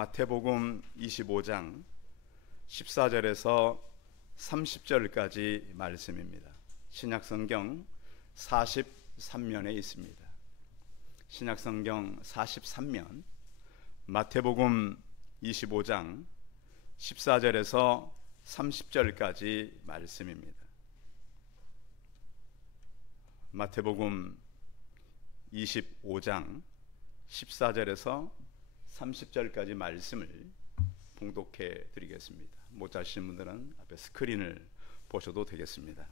마태복음 25장 14절에서 30절까지 말씀입니다. 신약성경 43면에 있습니다. 신약성경 43면 마태복음 25장 14절에서 30절까지 말씀입니다. 마태복음 25장 14절에서 30절까지 말씀을 봉독해 드리겠습니다. 못 자시는 분들은 앞에 스크린을 보셔도 되겠습니다.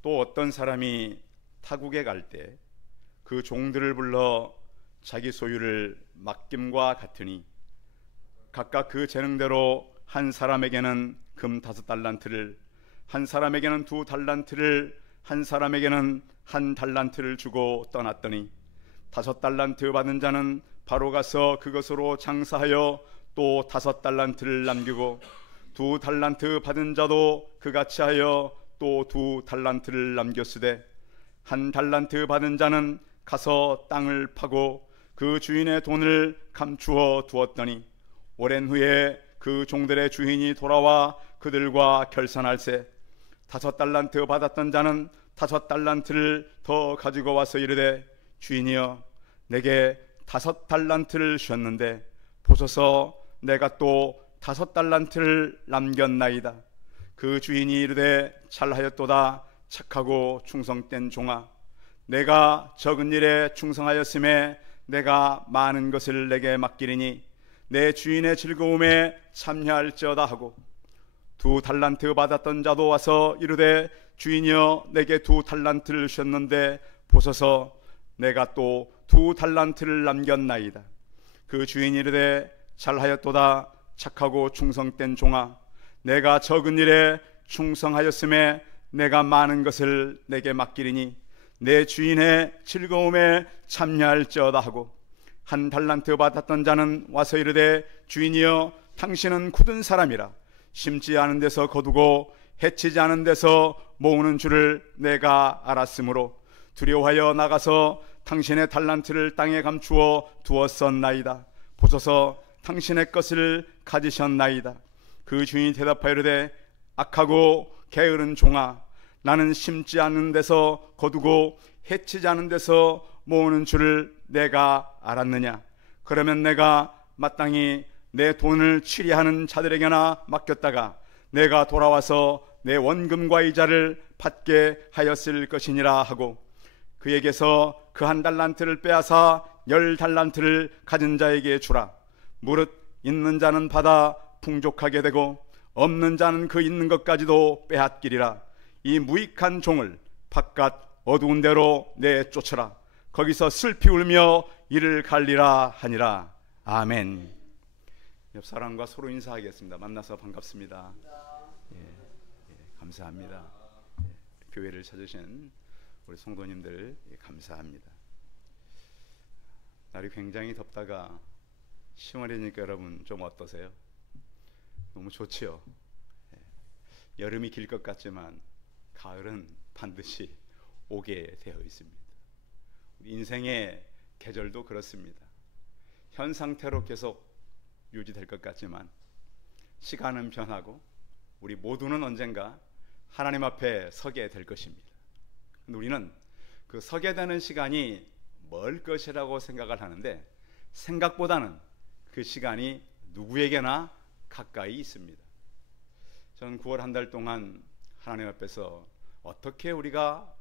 또 어떤 사람이 타국에 갈 때 그 종들을 불러 자기 소유를 맡김과 같으니 각각 그 재능대로 한 사람에게는 금 5달란트를, 한 사람에게는 2달란트를, 한 사람에게는 1달란트를 주고 떠났더니 5달란트 받은 자는 바로 가서 그것으로 장사하여 또 5달란트를 남기고 2달란트 받은 자도 그같이 하여 또 2달란트를 남겼으되 1달란트 받은 자는 가서 땅을 파고 그 주인의 돈을 감추어 두었더니 오랜 후에 그 종들의 주인이 돌아와 그들과 결산할세 5달란트 받았던 자는 5달란트를 더 가지고 와서 이르되 주인이여 내게 5달란트를 주셨는데 보소서 내가 또 5달란트를 남겼나이다. 그 주인이 이르되 잘하였도다 착하고 충성된 종아, 내가 적은 일에 충성하였음에 내가 많은 것을 내게 맡기리니 내 주인의 즐거움에 참여할지어다 하고 2달란트 받았던 자도 와서 이르되 주인이여 내게 2달란트를 주셨는데 보소서 내가 또 2달란트를 남겼나이다. 그 주인이 이르되 잘하였도다 착하고 충성된 종아, 내가 적은 일에 충성하였음에 내가 많은 것을 내게 맡기리니 내 주인의 즐거움에 참여할지어다 하고 1달란트 받았던 자는 와서 이르되 주인이여 당신은 굳은 사람이라 심지 않은 데서 거두고 해치지 않은 데서 모으는 줄을 내가 알았으므로 두려워하여 나가서 당신의 달란트를 땅에 감추어 두었었나이다. 보소서 당신의 것을 가지셨나이다. 그 주인이 대답하여 이르되 악하고 게으른 종아, 나는 심지 않는 데서 거두고 해치지 않은 데서 모으는 줄을 내가 알았느냐? 그러면 내가 마땅히 내 돈을 취리하는 자들에게나 맡겼다가 내가 돌아와서 내 원금과 이자를 받게 하였을 것이니라 하고 그에게서 그 1달란트를 빼앗아 10달란트를 가진 자에게 주라. 무릇 있는 자는 받아 풍족하게 되고 없는 자는 그 있는 것까지도 빼앗기리라. 이 무익한 종을 바깥 어두운 데로 내쫓으라. 거기서 슬피 울며 이를 갈리라 하니라. 아멘. 옆 사람과 서로 인사하겠습니다. 만나서 반갑습니다. 감사합니다. 교회를 찾으신 우리 성도님들 감사합니다. 날이 굉장히 덥다가 10월이니까 여러분 좀 어떠세요? 너무 좋지요. 여름이 길 것 같지만 가을은 반드시 오게 되어 있습니다. 우리 인생의 계절도 그렇습니다. 현 상태로 계속 유지될 것 같지만 시간은 변하고 우리 모두는 언젠가 하나님 앞에 서게 될 것입니다. 우리는 그 서게 되는 시간이 멀 것이라고 생각을 하는데 생각보다는 그 시간이 누구에게나 가까이 있습니다. 저는 9월 한 달 동안 하나님 앞에서 어떻게 우리가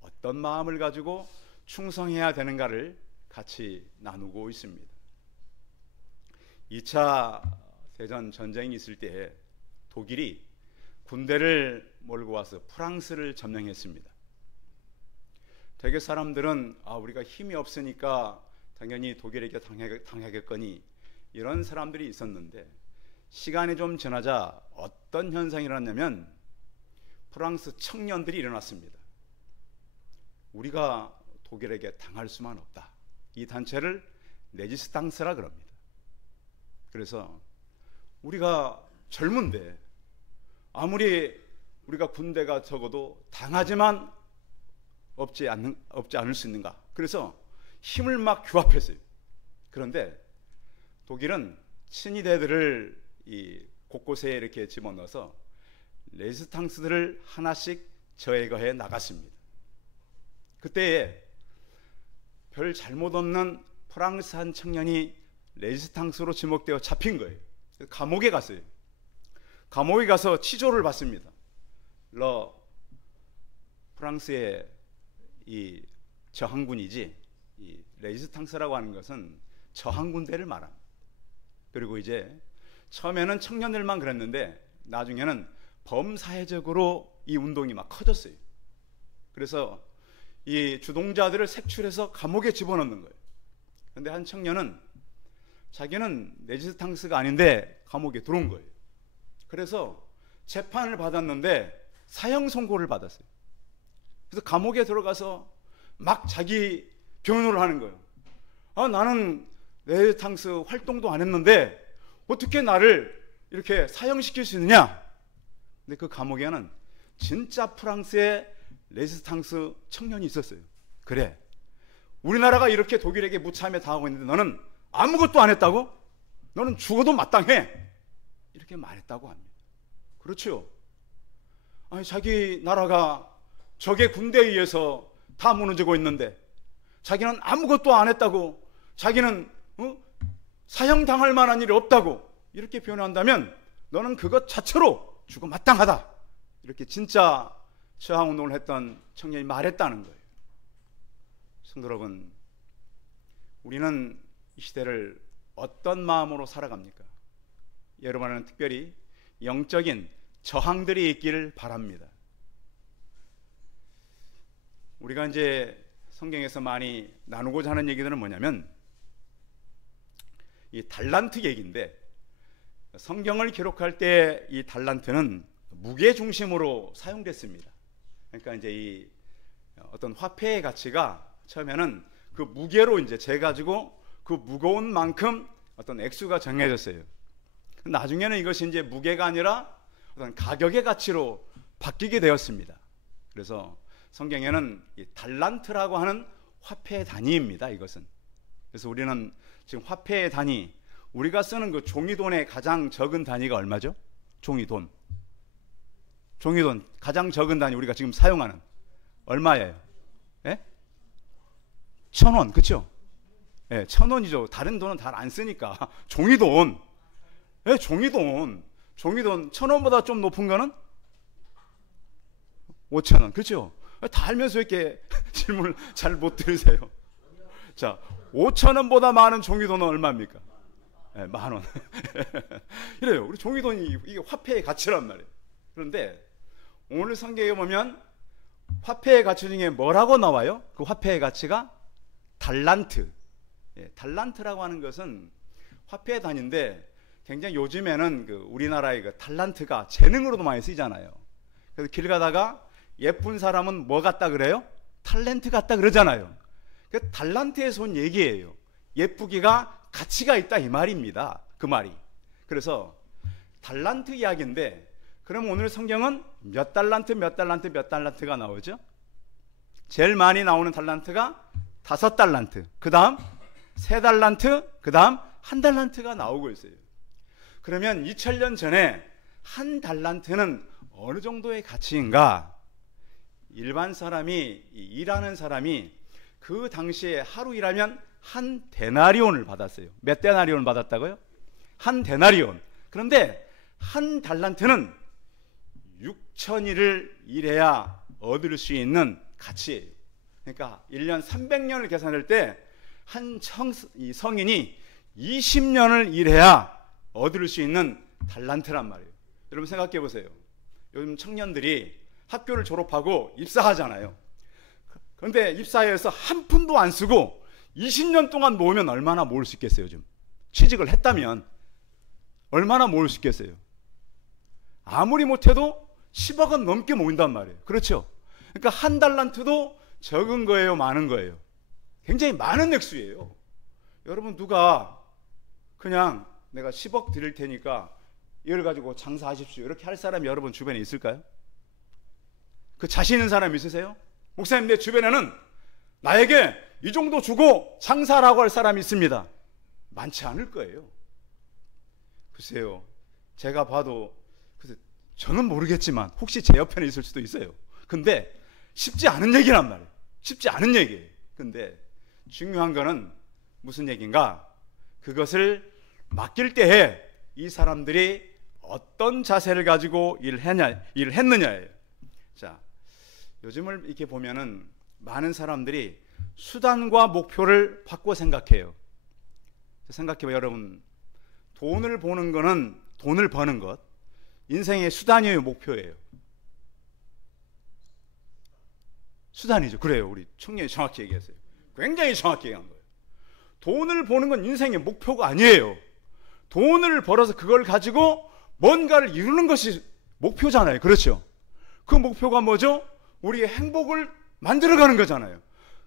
어떤 마음을 가지고 충성해야 되는가를 같이 나누고 있습니다. 2차 대전 전쟁이 있을 때 독일이 군대를 몰고 와서 프랑스를 점령했습니다. 대개 사람들은 우리가 힘이 없으니까 당연히 독일에게 당하겠거니 이런 사람들이 있었는데 시간이 좀 지나자 어떤 현상이 일어났냐면 프랑스 청년들이 일어났습니다. 우리가 독일에게 당할 수만 없다. 이 단체를 레지스탕스라 그럽니다. 그래서 우리가 젊은데 아무리 우리가 군대가 적어도 당하지만 없지 않을 수 있는가. 그래서 힘을 막 규합했어요. 그런데 독일은 친위대들을 이 곳곳에 이렇게 집어넣어서 레지스탕스들을 하나씩 저해거해 나갔습니다. 그때에 별 잘못 없는 프랑스 한 청년이 레지스탕스로 지목되어 잡힌 거예요. 감옥에 갔어요. 감옥에 가서 치조를 받습니다. 프랑스의 이 저항군이지, 이 레지스탕스라고 하는 것은 저항군대를 말합니다. 그리고 이제 처음에는 청년들만 그랬는데 나중에는 범사회적으로 이 운동이 막 커졌어요. 그래서 이 주동자들을 색출해서 감옥에 집어넣는 거예요. 그런데 한 청년은 자기는 레지스탕스가 아닌데 감옥에 들어온 거예요. 그래서 재판을 받았는데 사형 선고를 받았어요. 그래서 감옥에 들어가서 막 자기 변호를 하는 거예요. 나는 레지스탕스 활동도 안 했는데 어떻게 나를 이렇게 사형시킬 수 있느냐? 근데 그 감옥에는 진짜 프랑스의 레지스탕스 청년이 있었어요. 그래, 우리나라가 이렇게 독일에게 무참해 당하고 있는데 너는 아무것도 안 했다고? 너는 죽어도 마땅해. 이렇게 말했다고 합니다. 그렇죠? 아니, 자기 나라가 적의 군대에 의해서 다 무너지고 있는데 자기는 아무것도 안 했다고, 자기는 사형당할 만한 일이 없다고 이렇게 표현한다면 너는 그것 자체로 죽어 마땅하다. 이렇게 진짜 저항운동을 했던 청년이 말했다는 거예요. 성도 여러분, 우리는 이 시대를 어떤 마음으로 살아갑니까? 여러분은 특별히 영적인 저항들이 있기를 바랍니다. 우리가 이제 성경에서 많이 나누고자 하는 얘기들은 뭐냐면 이 달란트 얘기인데, 성경을 기록할 때 이 달란트는 무게 중심으로 사용됐습니다. 그러니까 이제 이 어떤 화폐의 가치가 처음에는 그 무게로 이제 재가지고 그 무거운 만큼 어떤 액수가 정해졌어요. 나중에는 이것이 이제 무게가 아니라 어떤 가격의 가치로 바뀌게 되었습니다. 그래서 성경에는 이 달란트라고 하는 화폐의 단위입니다. 이것은. 그래서 우리는 지금 화폐의 단위, 우리가 쓰는 그 종이돈의 가장 적은 단위가 얼마죠? 종이돈 가장 적은 단위 우리가 지금 사용하는 얼마예요? 예? 1,000원, 그렇죠? 예, 1,000원이죠. 다른 돈은 잘 안 쓰니까. 종이돈, 예, 종이돈 1,000원보다 좀 높은 거는 5,000원, 그렇죠? 다 알면서 이렇게 질문을 잘 못 들으세요. 자, 5,000원보다 많은 종이돈은 얼마입니까? 네, 10,000원. 이래요. 우리 종이돈이 이게 화폐의 가치란 말이에요. 그런데 오늘 성경에 보면 화폐의 가치 중에 뭐라고 나와요? 그 화폐의 가치가 달란트. 예, 달란트라고 하는 것은 화폐의 단위인데 굉장히 요즘에는 그 우리나라의 그 달란트가 재능으로도 많이 쓰이잖아요. 그래서 길 가다가 예쁜 사람은 뭐 같다 그래요? 탤런트 같다 그러잖아요. 그 달란트에서 온 얘기예요. 예쁘기가 가치가 있다 이 말입니다. 그 말이. 그래서 달란트 이야기인데, 그럼 오늘 성경은 몇 달란트가 나오죠? 제일 많이 나오는 달란트가 5달란트, 그 다음 3달란트, 그 다음 1달란트가 나오고 있어요. 그러면 2000년 전에 1달란트는 어느 정도의 가치인가? 일반 사람이, 일하는 사람이 그 당시에 하루 일하면 1데나리온을 받았어요. 몇 데나리온을 받았다고요? 1데나리온. 그런데 1달란트는 6,000일을 일해야 얻을 수 있는 가치예요. 그러니까 1년 300년을 계산할 때 한 성인이 20년을 일해야 얻을 수 있는 달란트란 말이에요. 여러분 생각해 보세요. 요즘 청년들이 학교를 졸업하고 입사하잖아요. 그런데 입사해서 한 푼도 안 쓰고 20년 동안 모으면 얼마나 모을 수 있겠어요? 요즘 취직을 했다면 얼마나 모을 수 있겠어요? 아무리 못해도 10억 원 넘게 모인단 말이에요. 그렇죠? 그러니까 1달란트도 적은 거예요, 많은 거예요? 굉장히 많은 액수예요. 여러분, 누가 그냥 내가 10억 드릴 테니까 이걸 가지고 장사하십시오 이렇게 할 사람이 여러분 주변에 있을까요? 그 자신 있는 사람 있으세요? 목사님, 내 주변에는 나에게 이 정도 주고 장사라고 할 사람이 있습니다. 많지 않을 거예요. 글쎄요, 제가 봐도 저는 모르겠지만 혹시 제 옆에는 있을 수도 있어요. 근데 쉽지 않은 얘기란 말이에요. 쉽지 않은 얘기예요. 근데 중요한 거는 무슨 얘기인가? 그것을 맡길 때에 이 사람들이 어떤 자세를 가지고 일을 했느냐예요. 자, 요즘을 이렇게 보면은 많은 사람들이 수단과 목표를 바꿔 생각해요. 생각해봐요, 여러분. 돈을 버는 거는 돈을 버는 것, 인생의 수단이에요, 목표예요? 수단이죠. 그래요, 우리 청년이 정확히 얘기했어요. 굉장히 정확히 얘기한 거예요. 돈을 버는 건 인생의 목표가 아니에요. 돈을 벌어서 그걸 가지고 뭔가를 이루는 것이 목표잖아요. 그렇죠? 그 목표가 뭐죠? 우리의 행복을 만들어가는 거잖아요.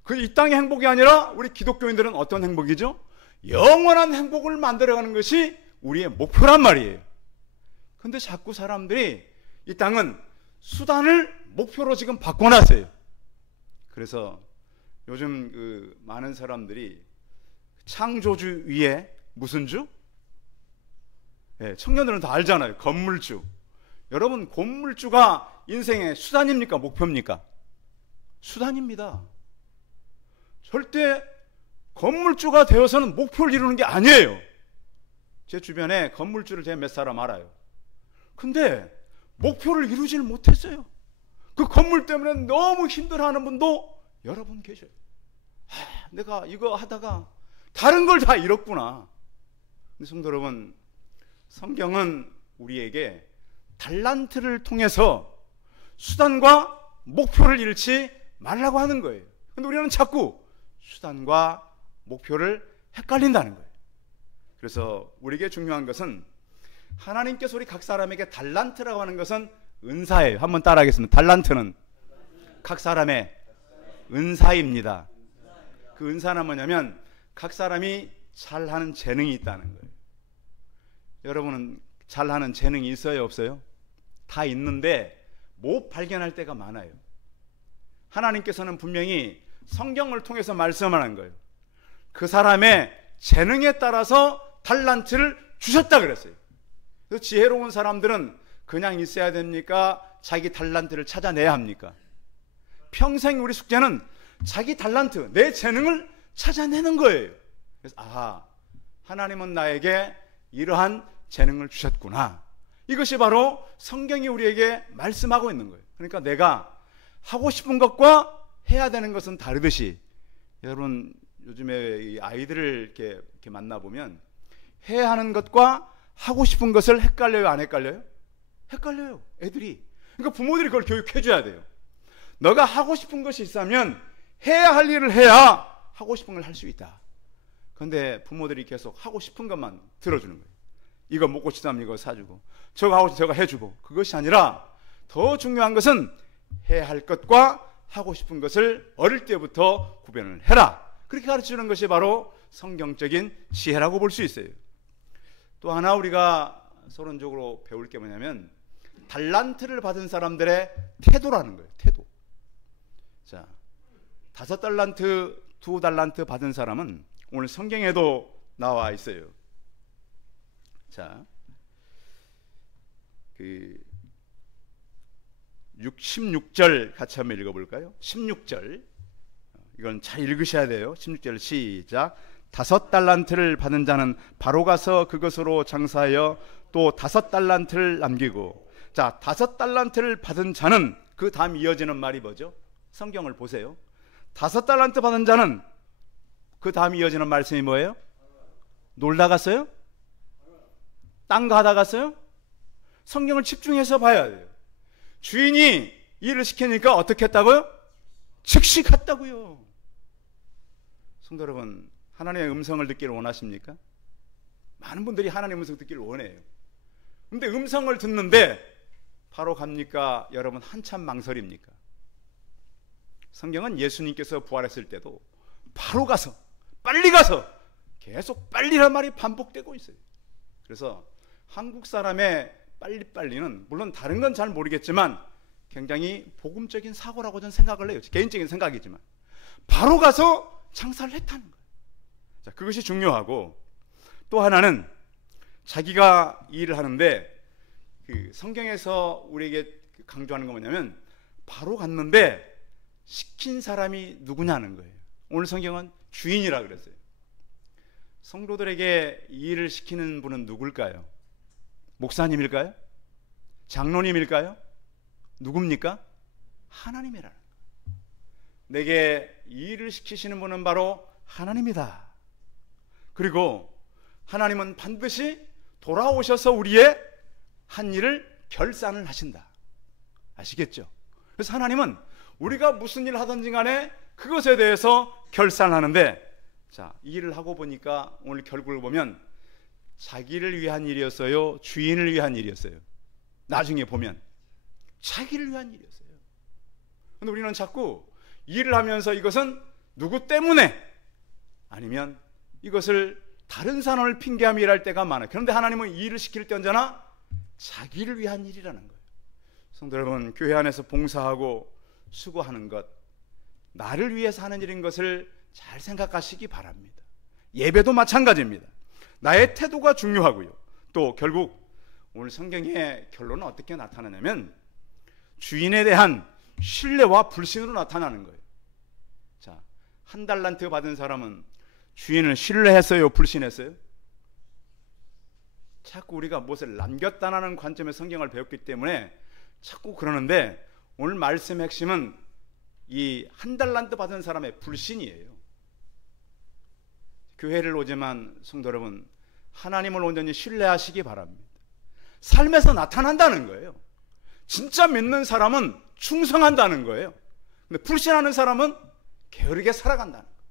그 이 땅의 행복이 아니라 우리 기독교인들은 어떤 행복이죠? 영원한 행복을 만들어가는 것이 우리의 목표란 말이에요. 근데 자꾸 사람들이 이 땅은 수단을 목표로 지금 바꿔놨어요. 그래서 요즘 많은 사람들이 창조주 위에 무슨 주? 네, 청년들은 다 알잖아요. 건물주. 여러분, 건물주가 인생의 수단입니까? 목표입니까? 수단입니다. 절대 건물주가 되어서는 목표를 이루는 게 아니에요. 제 주변에 건물주를 제가 몇 사람 알아요. 근데 목표를 이루지를 못했어요. 그 건물 때문에 너무 힘들어하는 분도 여러분 계셔요. 내가 이거 하다가 다른 걸 다 잃었구나. 근데 성도 여러분, 성경은 우리에게 달란트를 통해서 수단과 목표를 잃지 말라고 하는 거예요. 근데 우리는 자꾸 수단과 목표를 헷갈린다는 거예요. 그래서 우리에게 중요한 것은 하나님께서 우리 각 사람에게 달란트라고 하는 것은 은사예요. 한번 따라하겠습니다. 달란트는 각 사람의 은사입니다. 그 은사는 뭐냐면 각 사람이 잘하는 재능이 있다는 거예요. 여러분은 잘하는 재능이 있어요, 없어요? 다 있는데 못 발견할 때가 많아요. 하나님께서는 분명히 성경을 통해서 말씀하는 거예요. 그 사람의 재능에 따라서 달란트를 주셨다 그랬어요. 그래서 지혜로운 사람들은 그냥 있어야 됩니까? 자기 달란트를 찾아내야 합니까? 평생 우리 숙제는 자기 달란트, 내 재능을 찾아내는 거예요. 그래서 하나님은 나에게 이러한 재능을 주셨구나. 이것이 바로 성경이 우리에게 말씀하고 있는 거예요. 그러니까 내가 하고 싶은 것과 해야 되는 것은 다르듯이, 여러분 요즘에 이 아이들을 이렇게 만나보면 해야 하는 것과 하고 싶은 것을 헷갈려요, 안 헷갈려요? 헷갈려요, 애들이. 그러니까 부모들이 그걸 교육해 줘야 돼요. 너가 하고 싶은 것이 있으면 해야 할 일을 해야 하고 싶은 걸 할 수 있다. 그런데 부모들이 계속 하고 싶은 것만 들어주는 거예요. 이거 먹고 싶다면 이거 사주고, 저거 하고 싶으면 저거 해주고. 그것이 아니라 더 중요한 것은 해야 할 것과 하고 싶은 것을 어릴 때부터 구별을 해라. 그렇게 가르치는 것이 바로 성경적인 지혜라고 볼 수 있어요. 또 하나 우리가 서론적으로 배울 게 뭐냐면 달란트를 받은 사람들의 태도라는 거예요. 태도. 자, 5달란트, 2달란트 받은 사람은 오늘 성경에도 나와 있어요. 자, 16절 같이 한번 읽어볼까요? 16절, 이건 잘 읽으셔야 돼요. 16절 시작. 5달란트를 받은 자는 바로 가서 그것으로 장사하여 또 5달란트를 남기고. 자, 5달란트를 받은 자는 그 다음 이어지는 말이 뭐죠? 성경을 보세요. 5달란트 받은 자는 그 다음 이어지는 말씀이 뭐예요? 놀다 갔어요? 딴 거 하다 갔어요? 성경을 집중해서 봐야 돼요. 주인이 일을 시키니까 어떻게 했다고요? 즉시 갔다고요. 성도 여러분, 하나님의 음성을 듣기를 원하십니까? 많은 분들이 하나님의 음성을 듣기를 원해요. 근데 음성을 듣는데 바로 갑니까? 여러분, 한참 망설입니까? 성경은 예수님께서 부활했을 때도 바로 가서, 빨리 가서, 계속 빨리란 말이 반복되고 있어요. 그래서 한국 사람의 빨리빨리는 물론 다른 건 잘 모르겠지만 굉장히 복음적인 사고라고 저는 생각을 해요. 개인적인 생각이지만 바로 가서 장사를 했다는 거예요. 자, 그것이 중요하고, 또 하나는 자기가 이 일을 하는데 그 성경에서 우리에게 강조하는 건 뭐냐면 바로 갔는데 시킨 사람이 누구냐는 거예요. 오늘 성경은 주인이라 그랬어요. 성도들에게 이 일을 시키는 분은 누굴까요? 목사님일까요? 장로님일까요? 누굽니까? 하나님이라는 거예요. 내게 이 일을 시키시는 분은 바로 하나님이다. 그리고 하나님은 반드시 돌아오셔서 우리의 한 일을 결산을 하신다. 아시겠죠? 그래서 하나님은 우리가 무슨 일을 하든지 간에 그것에 대해서 결산하는데, 자, 이 일을 하고 보니까 오늘 결국을 보면 자기를 위한 일이었어요? 주인을 위한 일이었어요? 나중에 보면 자기를 위한 일이었어요. 근데 우리는 자꾸 일을 하면서 이것은 누구 때문에, 아니면 이것을 다른 사람을 핑계하며 일할 때가 많아요. 그런데 하나님은 이 일을 시킬 때 언제나 자기를 위한 일이라는 거예요. 성도 여러분, 교회 안에서 봉사하고 수고하는 것, 나를 위해서 하는 일인 것을 잘 생각하시기 바랍니다. 예배도 마찬가지입니다. 나의 태도가 중요하고요. 또 결국 오늘 성경의 결론은 어떻게 나타나냐면 주인에 대한 신뢰와 불신으로 나타나는 거예요. 자, 한 달란트 받은 사람은 주인을 신뢰했어요? 불신했어요? 자꾸 우리가 무엇을 남겼다는 관점의 성경을 배웠기 때문에 자꾸 그러는데, 오늘 말씀의 핵심은 이 한 달란트 받은 사람의 불신이에요. 교회를 오지만 성도 여러분, 하나님을 온전히 신뢰하시기 바랍니다. 삶에서 나타난다는 거예요. 진짜 믿는 사람은 충성한다는 거예요. 근데 불신하는 사람은 게으르게 살아간다는 거예요.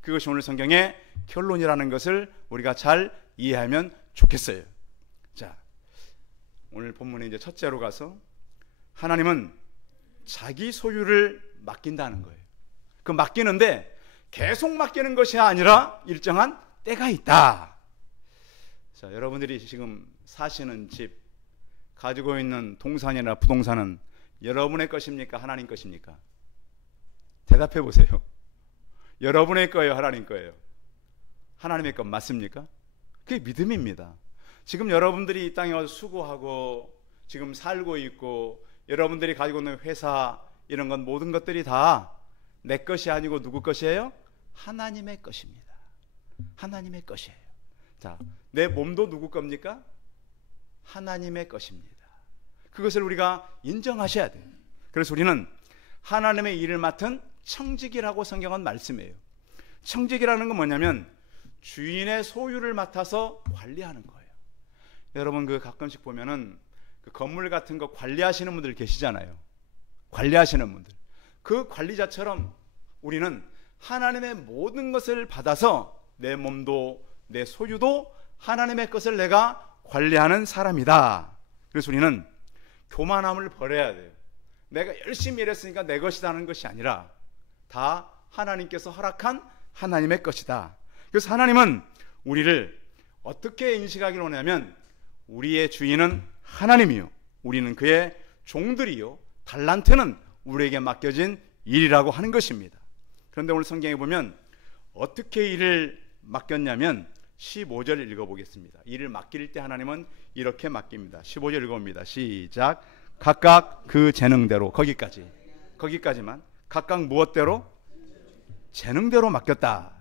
그것이 오늘 성경의 결론이라는 것을 우리가 잘 이해하면 좋겠어요. 자, 오늘 본문에 이제 첫째로 가서 하나님은 자기 소유를 맡긴다는 거예요. 그 맡기는데 계속 맡기는 것이 아니라 일정한 때가 있다. 자, 여러분들이 지금 사시는 집, 가지고 있는 동산이나 부동산은 여러분의 것입니까? 하나님 것입니까? 대답해 보세요. 여러분의 거예요? 하나님 거예요? 하나님의 것 맞습니까? 그게 믿음입니다. 지금 여러분들이 이 땅에 와서 수고하고 지금 살고 있고 여러분들이 가지고 있는 회사, 이런 건 모든 것들이 다 내 것이 아니고 누구 것이에요? 하나님의 것입니다. 하나님의 것이에요. 자, 내 몸도 누구 겁니까? 하나님의 것입니다. 그것을 우리가 인정하셔야 돼요. 그래서 우리는 하나님의 일을 맡은 청직이라고 성경은 말씀해요. 청직이라는 건 뭐냐면 주인의 소유를 맡아서 관리하는 거예요. 여러분 그 가끔씩 보면은 그 건물 같은 거 관리하시는 분들 계시잖아요. 관리하시는 분들. 그 관리자처럼 우리는 하나님의 모든 것을 받아서 내 몸도 내 소유도 하나님의 것을 내가 관리하는 사람이다. 그래서 우리는 교만함을 버려야 돼요. 내가 열심히 일했으니까 내 것이라는 것이 아니라 다 하나님께서 허락한 하나님의 것이다. 그래서 하나님은 우리를 어떻게 인식하기를 원하냐면 우리의 주인은 하나님이요, 우리는 그의 종들이요, 달란트는 우리에게 맡겨진 일이라고 하는 것입니다. 그런데 오늘 성경에 보면 어떻게 일을 맡겼냐면 15절 읽어보겠습니다. 일을 맡길 때 하나님은 이렇게 맡깁니다. 15절 읽어봅니다. 시작. 각각 그 재능대로, 거기까지만, 각각 무엇대로? 재능대로 맡겼다.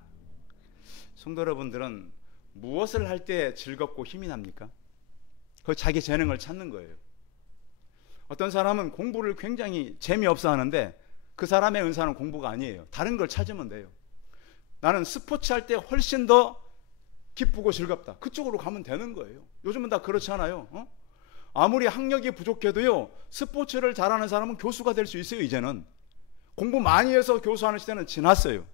성도 여러분들은 무엇을 할 때 즐겁고 힘이 납니까? 그 자기 재능을 찾는 거예요. 어떤 사람은 공부를 굉장히 재미없어 하는데 그 사람의 은사는 공부가 아니에요. 다른 걸 찾으면 돼요. 나는 스포츠 할 때 훨씬 더 기쁘고 즐겁다. 그쪽으로 가면 되는 거예요. 요즘은 다 그렇지 않아요? 아무리 학력이 부족해도요, 스포츠를 잘하는 사람은 교수가 될 수 있어요. 이제는 공부 많이 해서 교수하는 시대는 지났어요.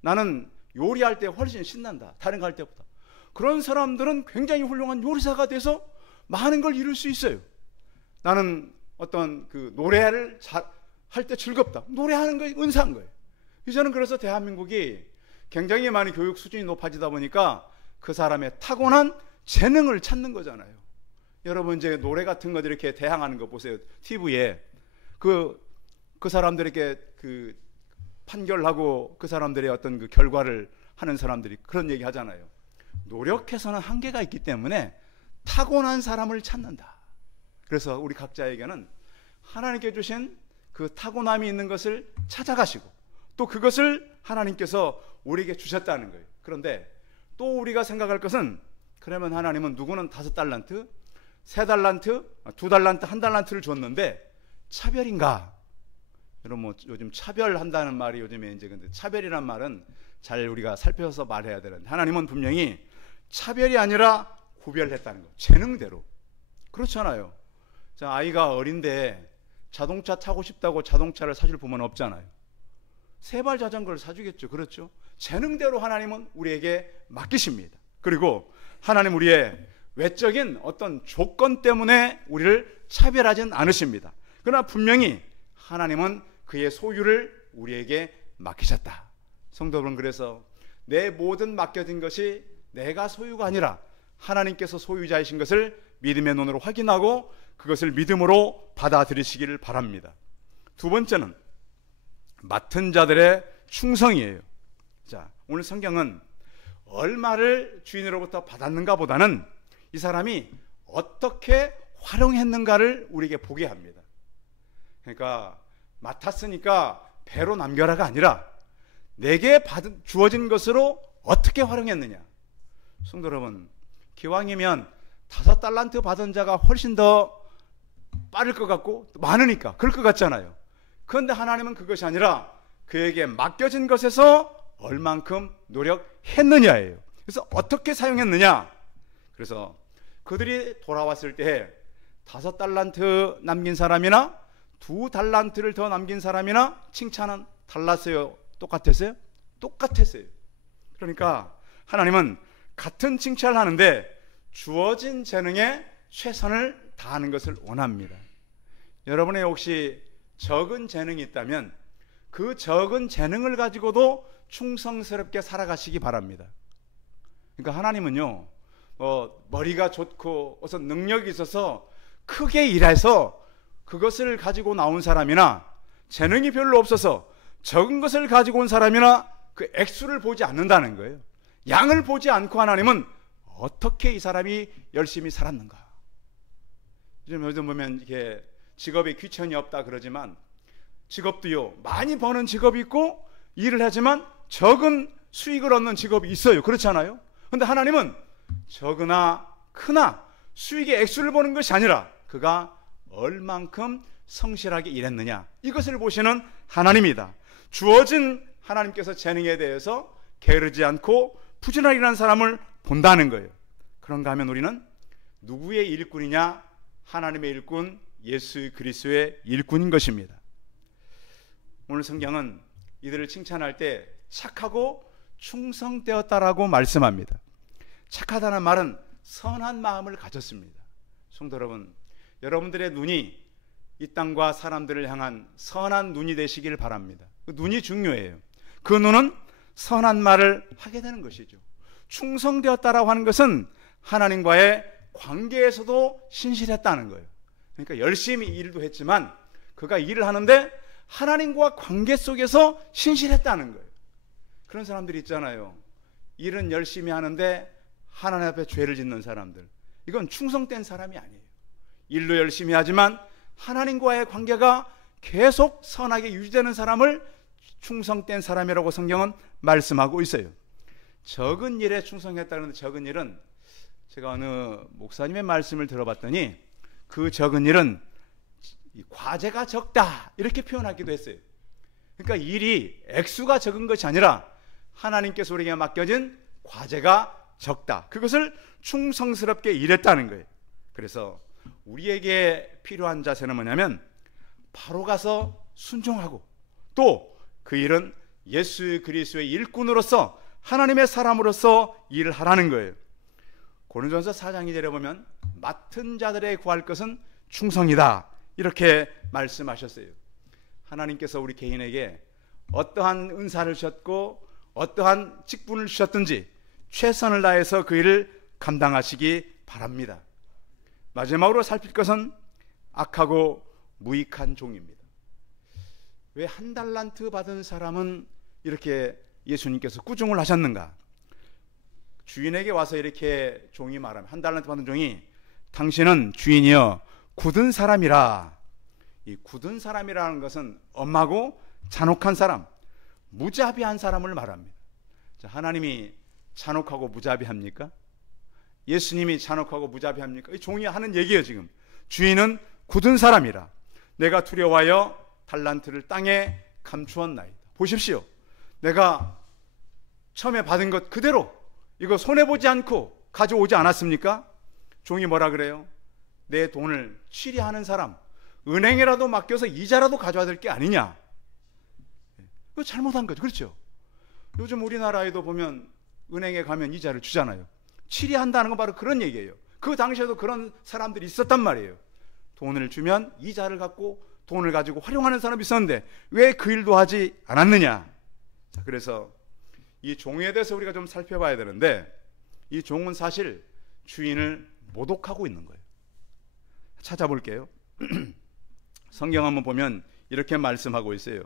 나는 요리할 때 훨씬 신난다. 다른 거 할 때보다. 그런 사람들은 굉장히 훌륭한 요리사가 돼서 많은 걸 이룰 수 있어요. 나는 어떤 그 노래를 할 때 즐겁다. 노래하는 거 은사인 거예요. 이제는 그래서 대한민국이 굉장히 많이 교육 수준이 높아지다 보니까 그 사람의 타고난 재능을 찾는 거잖아요. 여러분 이제 노래 같은 거 이렇게 대항하는 거 보세요. TV에 그 사람들에게 그 판결하고 그 사람들의 어떤 그 결과를 하는 사람들이 그런 얘기 하잖아요. 노력해서는 한계가 있기 때문에 타고난 사람을 찾는다. 그래서 우리 각자에게는 하나님께 주신 그 타고남이 있는 것을 찾아가시고 또 그것을 하나님께서 우리에게 주셨다는 거예요. 그런데 또 우리가 생각할 것은, 그러면 하나님은 누구는 5달란트, 3달란트, 2달란트, 1달란트를 줬는데 차별인가? 여러분 뭐 요즘 차별한다는 말이 요즘에 이제, 근데 차별이란 말은 잘 우리가 살펴서 말해야 되는데, 하나님은 분명히 차별이 아니라 구별했다는 거. 재능대로. 그렇잖아요. 자, 아이가 어린데 자동차 타고 싶다고 자동차를 사줄 부모는 없잖아요. 세발 자전거를 사주겠죠. 그렇죠? 재능대로 하나님은 우리에게 맡기십니다. 그리고 하나님 우리의 외적인 어떤 조건 때문에 우리를 차별하진 않으십니다. 그러나 분명히 하나님은 그의 소유를 우리에게 맡기셨다. 성도 여러분, 그래서 내 모든 맡겨진 것이 내가 소유가 아니라 하나님께서 소유자이신 것을 믿음의 눈으로 확인하고 그것을 믿음으로 받아들이시기를 바랍니다. 두 번째는 맡은 자들의 충성이에요. 자, 오늘 성경은 얼마를 주인으로부터 받았는가 보다는 이 사람이 어떻게 활용했는가를 우리에게 보게 합니다. 그러니까 맡았으니까 배로 남겨라가 아니라 내게 주어진 것으로 어떻게 활용했느냐. 성도 여러분, 기왕이면 5달란트 받은 자가 훨씬 더 빠를 것 같고 많으니까 그럴 것 같잖아요. 그런데 하나님은 그것이 아니라 그에게 맡겨진 것에서 얼만큼 노력했느냐예요. 그래서 어떻게 사용했느냐. 그래서 그들이 돌아왔을 때 5달란트 남긴 사람이나 2달란트를 더 남긴 사람이나 칭찬은 달랐어요? 똑같았어요? 똑같았어요. 그러니까 하나님은 같은 칭찬을 하는데 주어진 재능에 최선을 다하는 것을 원합니다. 여러분의 혹시 적은 재능이 있다면 그 적은 재능을 가지고도 충성스럽게 살아가시기 바랍니다. 그러니까 하나님은요, 머리가 좋고 어떤 능력이 있어서 크게 일해서 그것을 가지고 나온 사람이나 재능이 별로 없어서 적은 것을 가지고 온 사람이나 그 액수를 보지 않는다는 거예요. 양을 보지 않고 하나님은 어떻게 이 사람이 열심히 살았는가. 요즘 보면 이렇게 직업에 귀천이 없다 그러지만 직업도요, 많이 버는 직업이 있고 일을 하지만 적은 수익을 얻는 직업이 있어요. 그렇잖아요. 그런데 하나님은 적으나 크나 수익의 액수를 보는 것이 아니라 그가 얼만큼 성실하게 일했느냐, 이것을 보시는 하나님이다. 주어진 하나님께서 재능에 대해서 게으르지 않고 부지런하게 일하는 사람을 본다는 거예요. 그런가 하면 우리는 누구의 일꾼이냐? 하나님의 일꾼, 예수 그리스도의 일꾼인 것입니다. 오늘 성경은 이들을 칭찬할 때 착하고 충성되었다라고 말씀합니다. 착하다는 말은 선한 마음을 가졌습니다. 성도 여러분, 여러분들의 눈이 이 땅과 사람들을 향한 선한 눈이 되시길 바랍니다. 그 눈이 중요해요. 그 눈은 선한 말을 하게 되는 것이죠. 충성되었다라고 하는 것은 하나님과의 관계에서도 신실했다는 거예요. 그러니까 열심히 일도 했지만 그가 일을 하는데 하나님과 관계 속에서 신실했다는 거예요. 그런 사람들이 있잖아요. 일은 열심히 하는데 하나님 앞에 죄를 짓는 사람들. 이건 충성된 사람이 아니에요. 일도 열심히 하지만 하나님과의 관계가 계속 선하게 유지되는 사람을 충성된 사람이라고 성경은 말씀하고 있어요. 적은 일에 충성했다는데, 적은 일은 제가 어느 목사님의 말씀을 들어봤더니 그 적은 일은 과제가 적다 이렇게 표현하기도 했어요. 그러니까 일이 액수가 적은 것이 아니라 하나님께서 우리에게 맡겨진 과제가 적다, 그것을 충성스럽게 일했다는 거예요. 그래서 우리에게 필요한 자세는 뭐냐면 바로 가서 순종하고 또 그 일은 예수 그리스도의 일꾼으로서 하나님의 사람으로서 일을 하라는 거예요. 고린도전서 4장 2절에 보면 맡은 자들의 구할 것은 충성이다 이렇게 말씀하셨어요. 하나님께서 우리 개인에게 어떠한 은사를 주셨고 어떠한 직분을 주셨든지 최선을 다해서 그 일을 감당하시기 바랍니다. 마지막으로 살필 것은 악하고 무익한 종입니다. 왜 1달란트 받은 사람은 이렇게 예수님께서 꾸중을 하셨는가? 주인에게 와서 이렇게 종이 말하면, 1달란트 받은 종이 당신은 주인이여 굳은 사람이라. 이 굳은 사람이라는 것은 엄하고 잔혹한 사람, 무자비한 사람을 말합니다. 자, 하나님이 잔혹하고 무자비합니까? 예수님이 잔혹하고 무자비합니까? 이 종이 하는 얘기예요. 지금 주인은 굳은 사람이라. 내가 두려워하여 달란트를 땅에 감추었나이다. 보십시오. 내가 처음에 받은 것 그대로 이거 손해보지 않고 가져오지 않았습니까? 종이 뭐라 그래요? 내 돈을 취리하는 사람, 은행에라도 맡겨서 이자라도 가져와야 될 게 아니냐. 그거 잘못한 거죠. 그렇죠? 요즘 우리나라에도 보면 은행에 가면 이자를 주잖아요. 취리한다는 건 바로 그런 얘기예요. 그 당시에도 그런 사람들이 있었단 말이에요. 돈을 주면 이자를 갖고 돈을 가지고 활용하는 사람이 있었는데 왜 그 일도 하지 않았느냐. 자, 그래서 이 종에 대해서 우리가 좀 살펴봐야 되는데, 이 종은 사실 주인을 모독하고 있는 거예요. 찾아볼게요. 성경 한번 보면 이렇게 말씀하고 있어요.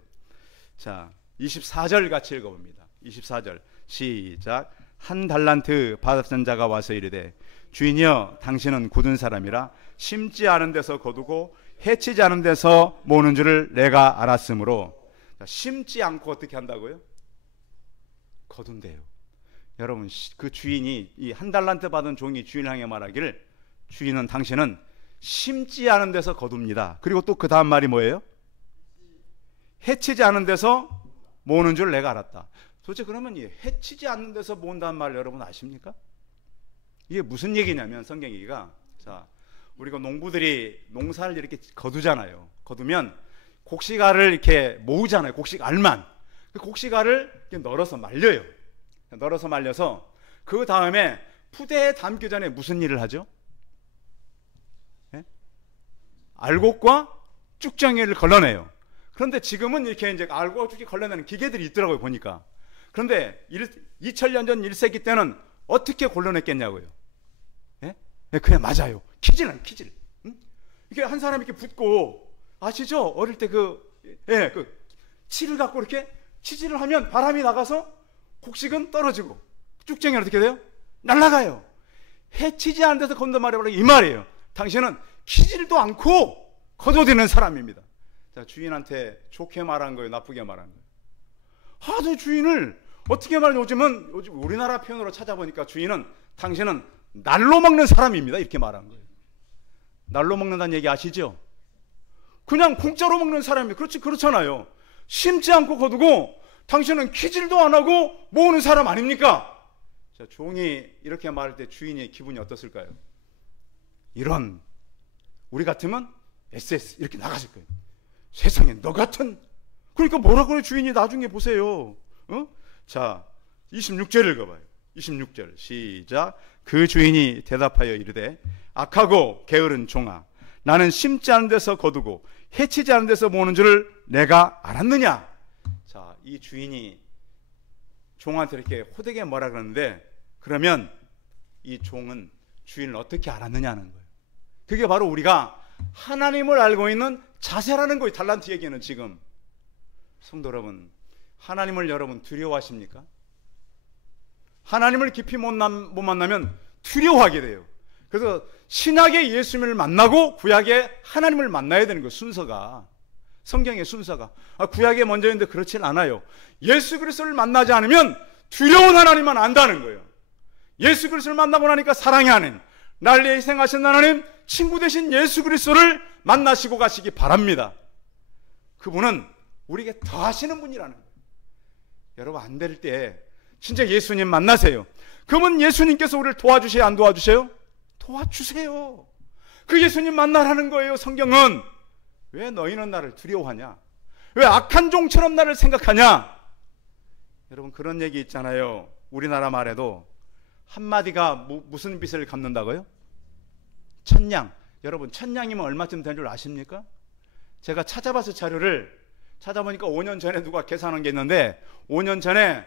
자, 24절 같이 읽어봅니다. 24절 시작. 한 달란트 받은 자가 와서 이르되 주인이여 당신은 굳은 사람이라 심지 않은 데서 거두고 해치지 않은 데서 모으는 줄을 내가 알았으므로. 자, 심지 않고 어떻게 한다고요? 거둔대요. 여러분, 그 주인이, 이 한 달란트 받은 종이 주인을 향해 말하기를 주인은 당신은 심지 않은 데서 거둡니다. 그리고 또 그 다음 말이 뭐예요? 해치지 않은 데서 모으는 줄 내가 알았다. 도대체 그러면 이 해치지 않는 데서 모은다는 말 여러분 아십니까? 이게 무슨 얘기냐면, 성경 얘기가, 자, 우리가 농부들이 농사를 이렇게 거두잖아요. 거두면 곡식알을 이렇게 모으잖아요. 곡식알만. 그 곡식알을 이렇게 널어서 말려요. 널어서 말려서 그 다음에 푸대에 담기 전에 무슨 일을 하죠? 예? 알곡과 쭉정이를 걸러내요. 그런데 지금은 이렇게 이제 알곡과 쭉정이 걸러내는 기계들이 있더라고요, 보니까. 그런데 2000년 전 1세기 때는 어떻게 걸러냈겠냐고요? 예? 예, 그래, 맞아요. 키질. 응? 이게 한 사람이 이렇게 붙고, 아시죠? 어릴 때 그 치를 갖고 이렇게 치질을 하면 바람이 나가서 곡식은 떨어지고 쭉정이는 어떻게 돼요? 날아가요. 해치지 않은 데서 건너 말해보라, 이 말이에요. 당신은 키질도 않고 거둬들이는 사람입니다. 자, 주인한테 좋게 말한 거예요, 나쁘게 말한 거예요? 하도 주인을 어떻게 말하냐. 요즘 우리나라 표현으로 찾아보니까 주인은 당신은 날로 먹는 사람입니다, 이렇게 말한 거예요. 날로 먹는다는 얘기 아시죠? 그냥 공짜로 먹는 사람이. 그렇잖아요. 심지 않고 거두고 당신은 키질도 안 하고 모으는 사람 아닙니까? 자, 종이 이렇게 말할 때 주인의 기분이 어떻을까요? 이런, 우리 같으면 SS 이렇게 나가실 거예요. 세상에 너 같은. 그러니까 뭐라 그래 주인이. 나중에 보세요. 자, 26절 읽어봐요. 26절 시작. 그 주인이 대답하여 이르되 악하고 게으른 종아, 나는 심지 않은 데서 거두고 해치지 않은 데서 모으는 줄을 내가 알았느냐. 자, 이 주인이 종한테 이렇게 호되게 뭐라 그러는데, 그러면 이 종은 주인을 어떻게 알았느냐는 거예요. 그게 바로 우리가 하나님을 알고 있는 자세라는 거예요. 달란트 얘기는 지금. 성도 여러분, 하나님을 여러분 두려워하십니까? 하나님을 깊이 못 만나면 두려워하게 돼요. 그래서 신약의 예수님을 만나고 구약의 하나님을 만나야 되는 거예요. 순서가, 성경의 순서가. 구약에 먼저 있는데 그렇진 않아요. 예수 그리스도를 만나지 않으면 두려운 하나님만 안다는 거예요. 예수 그리스도를 만나고 나니까 사랑의 하나님, 날 위해 희생하신 하나님, 친구 되신 예수 그리스도를 만나시고 가시기 바랍니다. 그분은 우리에게 더 하시는 분이라는 거예요. 여러분, 안 될 때 진짜 예수님 만나세요. 그러면 예수님께서 우리를 도와주세요, 안 도와주세요? 도와주세요. 그 예수님 만나라는 거예요. 성경은. 왜 너희는 나를 두려워하냐? 왜 악한 종처럼 나를 생각하냐? 여러분, 그런 얘기 있잖아요. 우리나라 말에도 한마디가 무슨 빚을 갚는다고요? 천냥. 여러분, 천냥이면 얼마쯤 되는 줄 아십니까? 제가 찾아봐서 자료를 찾아보니까 5년 전에 누가 계산한 게 있는데, 5년 전에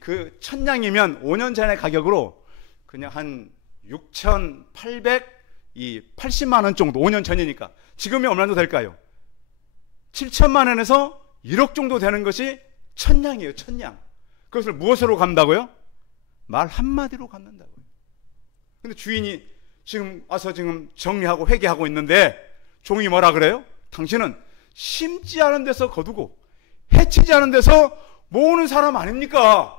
그 천냥이면 5년 전의 가격으로 그냥 한 6,880만 원 정도, 5년 전이니까. 지금이 얼마 정도 될까요? 7천만 원에서 1억 정도 되는 것이 천냥이에요. 천냥. 그것을 무엇으로 갚는다고요? 말 한마디로 갚는다고요. 근데 주인이 지금 와서 지금 정리하고 회개하고 있는데 종이 뭐라 그래요? 당신은 심지 않은 데서 거두고 해치지 않은 데서 모으는 사람 아닙니까?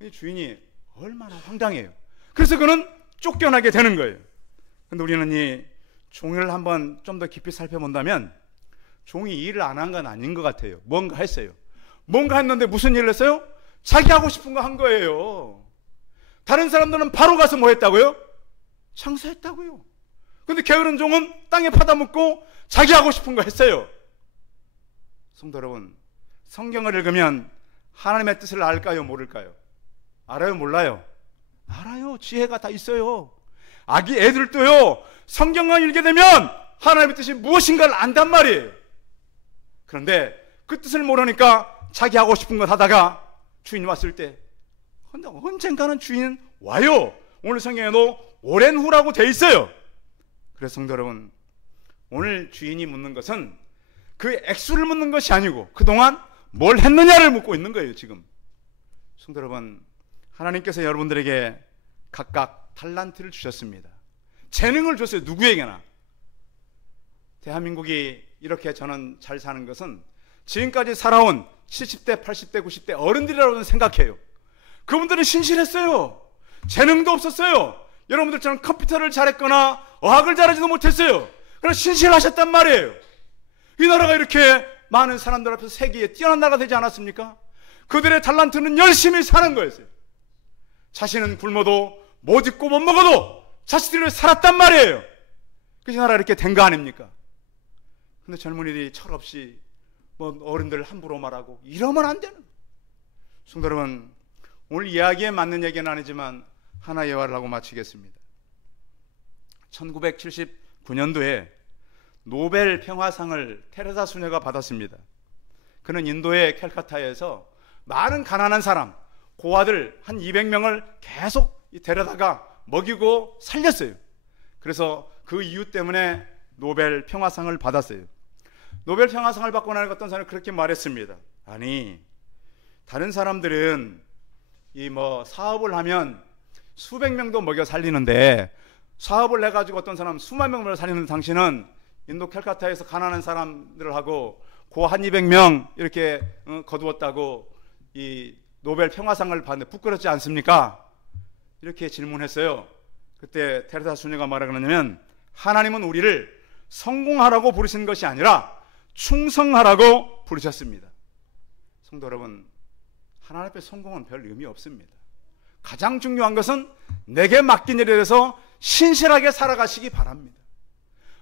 이 주인이 얼마나 황당해요. 그래서 그는 쫓겨나게 되는 거예요. 근데 우리는 이 종을 한번 좀 더 깊이 살펴본다면 종이 일을 안 한 건 아닌 것 같아요. 뭔가 했어요. 뭔가 했는데 무슨 일을 했어요? 자기 하고 싶은 거 한 거예요. 다른 사람들은 바로 가서 뭐 했다고요? 장사했다고요. 근데 게으른 종은 땅에 파다묻고 자기 하고 싶은 거 했어요. 성도 여러분, 성경을 읽으면 하나님의 뜻을 알까요? 모를까요? 알아요? 몰라요? 알아요. 지혜가 다 있어요. 아기 애들도요, 성경을 읽게 되면 하나님의 뜻이 무엇인가를 안단 말이에요. 그런데 그 뜻을 모르니까 자기 하고 싶은 것 하다가 주인이 왔을 때 언젠가는 주인은 와요. 오늘 성경에도 오랜 후라고 돼 있어요. 그래서 성도 여러분, 오늘 주인이 묻는 것은 그 액수를 묻는 것이 아니고 그동안 뭘 했느냐를 묻고 있는 거예요. 지금 성도 여러분, 하나님께서 여러분들에게 각각 달란트를 주셨습니다. 재능을 줬어요. 누구에게나. 대한민국이 이렇게 저는 잘 사는 것은 지금까지 살아온 70대, 80대, 90대 어른들이라고 생각해요. 그분들은 신실했어요. 재능도 없었어요. 여러분들처럼 컴퓨터를 잘했거나 어학을 잘하지도 못했어요. 그러나 신실하셨단 말이에요. 이 나라가 이렇게 많은 사람들 앞에서 세계에 뛰어난 나라가 되지 않았습니까? 그들의 달란트는 열심히 사는 거였어요. 자신은 굶어도 못 입고 못 먹어도 자식들을 살았단 말이에요. 그래서 나라 이렇게 된 거 아닙니까? 근데 젊은이들이 철없이 뭐 어른들을 함부로 말하고 이러면 안 되는 거예요. 성도 여러분, 오늘 이야기에 맞는 얘기는 아니지만 하나 예화를 하고 마치겠습니다. 1979년도에 노벨 평화상을 테레사 수녀가 받았습니다. 그는 인도의 캘카타에서 많은 가난한 사람, 고아들 한 200명을 계속 데려다가 먹이고 살렸어요. 그래서 그 이유 때문에 노벨 평화상을 받았어요. 노벨 평화상을 받고 나니까 어떤 사람이 그렇게 말했습니다. 아니, 다른 사람들은 이 뭐 사업을 하면 수백 명도 먹여 살리는데 사업을 해가지고 어떤 사람 수만 명을 살리는 당신은 인도 캘카타에서 가난한 사람들하고 고 한 200명 이렇게 거두었다고 이 노벨 평화상을 받는데 부끄럽지 않습니까? 이렇게 질문했어요. 그때 테레사 수녀가 뭐라 그러냐면, 하나님은 우리를 성공하라고 부르신 것이 아니라 충성하라고 부르셨습니다. 성도 여러분, 하나님 앞에 성공은 별 의미 없습니다. 가장 중요한 것은 내게 맡긴 일에 대해서 신실하게 살아가시기 바랍니다.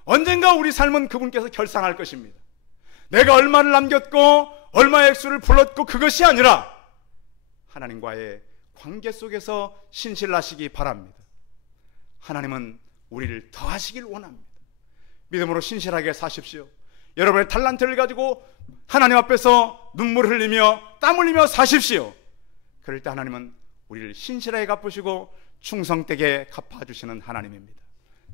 언젠가 우리 삶은 그분께서 결산할 것입니다. 내가 얼마를 남겼고 얼마의 액수를 불렀고 그것이 아니라 하나님과의 관계 속에서 신실하시기 바랍니다. 하나님은 우리를 더하시길 원합니다. 믿음으로 신실하게 사십시오. 여러분의 달란트를 가지고 하나님 앞에서 눈물 흘리며 땀 흘리며 사십시오. 그럴 때 하나님은 우리를 신실하게 갚으시고 충성되게 갚아주시는 하나님입니다.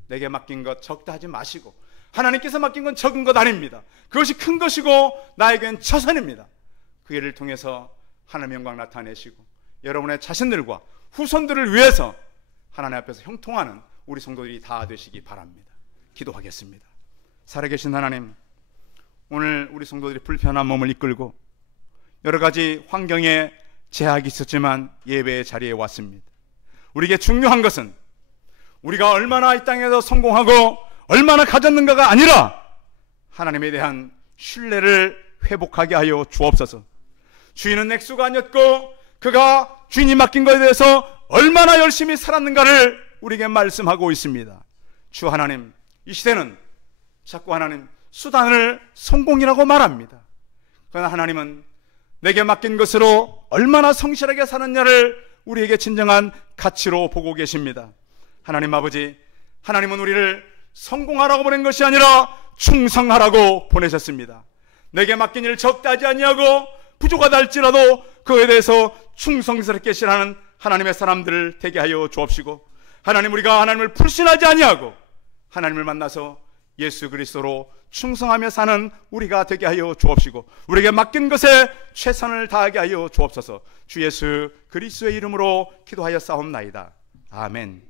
내게 맡긴 것 적다 하지 마시고, 하나님께서 맡긴 건 적은 것 아닙니다. 그것이 큰 것이고 나에겐 처선입니다. 그 일을 통해서 하나님의 영광 나타내시고 여러분의 자신들과 후손들을 위해서 하나님 앞에서 형통하는 우리 성도들이 다 되시기 바랍니다. 기도하겠습니다. 살아계신 하나님, 오늘 우리 성도들이 불편한 몸을 이끌고 여러 가지 환경에 제약이 있었지만 예배의 자리에 왔습니다. 우리에게 중요한 것은 우리가 얼마나 이 땅에서 성공하고 얼마나 가졌는가가 아니라 하나님에 대한 신뢰를 회복하게 하여 주옵소서. 주인은 액수가 아니었고 그가 주인이 맡긴 것에 대해서 얼마나 열심히 살았는가를 우리에게 말씀하고 있습니다. 주 하나님, 이 시대는 자꾸 하나님 수단을 성공이라고 말합니다. 그러나 하나님은 내게 맡긴 것으로 얼마나 성실하게 사느냐를 우리에게 진정한 가치로 보고 계십니다. 하나님 아버지, 하나님은 우리를 성공하라고 보낸 것이 아니라 충성하라고 보내셨습니다. 내게 맡긴 일 적다 하지 아니하고 부족하다 할지라도 그에 대해서 충성스럽게 실하는 하나님의 사람들을 되게 하여 주옵시고, 하나님, 우리가 하나님을 불신하지 아니하고 하나님을 만나서 예수 그리스도로 충성하며 사는 우리가 되게 하여 주옵시고, 우리에게 맡긴 것에 최선을 다하게 하여 주옵소서. 주 예수 그리스도의 이름으로 기도하여 싸움나이다. 아멘.